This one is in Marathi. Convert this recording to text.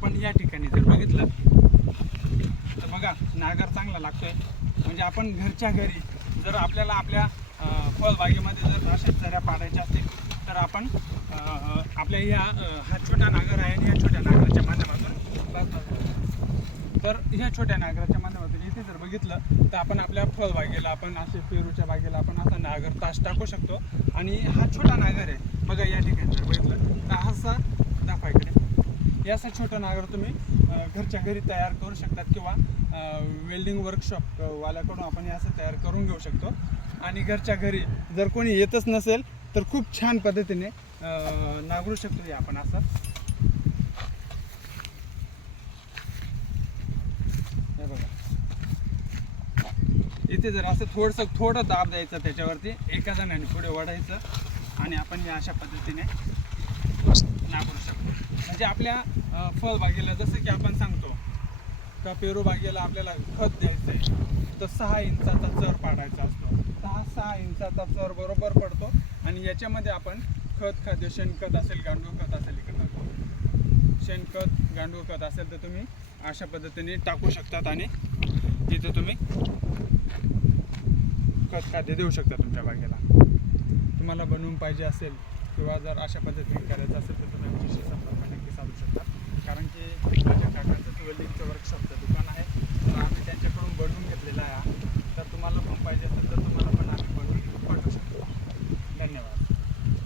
आपण या ठिकाणी जर बघितलं तर बघा नागर चांगला लागतोय. म्हणजे आपण घरच्या घरी जर आपल्याला आपल्या फळबागेमध्ये जर अशाच चऱ्या पाडायच्या असतील तर आपण आपल्या हा छोटा नागर आहे आणि या छोट्या नागराच्या माध्यमातून तर ह्या छोट्या नागराच्या माध्यमातून इथे जर बघितलं तर आपण आपल्या फळबागेला आपण असे पेरूच्या बागेला आपण असा नागर तास टाकू शकतो. आणि हा छोटा नागर आहे बघा या ठिकाणी जर बघितलं तर असा दाखवायकडे याचा छोटा नागर तुम्ही घरच्या घरी तयार करू शकतात किंवा वेल्डिंग वर्कशॉप वाल्याकडून आपण हे असं तयार करून घेऊ शकतो. आणि घरच्या घरी जर कोणी येतच नसेल तर खूप छान पद्धतीने नांगरू शकतो हे आपण असं. हे बघा इथे जर असं थोडं दाब द्यायचं त्याच्यावरती एका जणाने पुढे ओढायचं आणि आपण हे अशा पद्धतीने नांगरू शकतो. म्हणजे आपल्या फळबागेला जसं की आपण सांगतो का पेरू बागेला आपल्याला खत द्यायचं आहे तर 6 इंचाचा चर पाडायचा असतो. 6 इंचाचा चर बरोबर पडतो आणि याच्यामध्ये आपण खत खाद्य शेणखत असेल गांडूळ खत असेल इकडं शेणखत गांडूळ खत असेल तर तुम्ही अशा पद्धतीने टाकू शकतात आणि तिथे तुम्ही खत खाद्य देऊ शकता तुमच्या बागेला. तुम्हाला बनवून पाहिजे असेल किंवा जर अशा पद्धतीने करायचं असेल तर तुम्ही आमच्याशी संपर्क नक्की साधू शकता.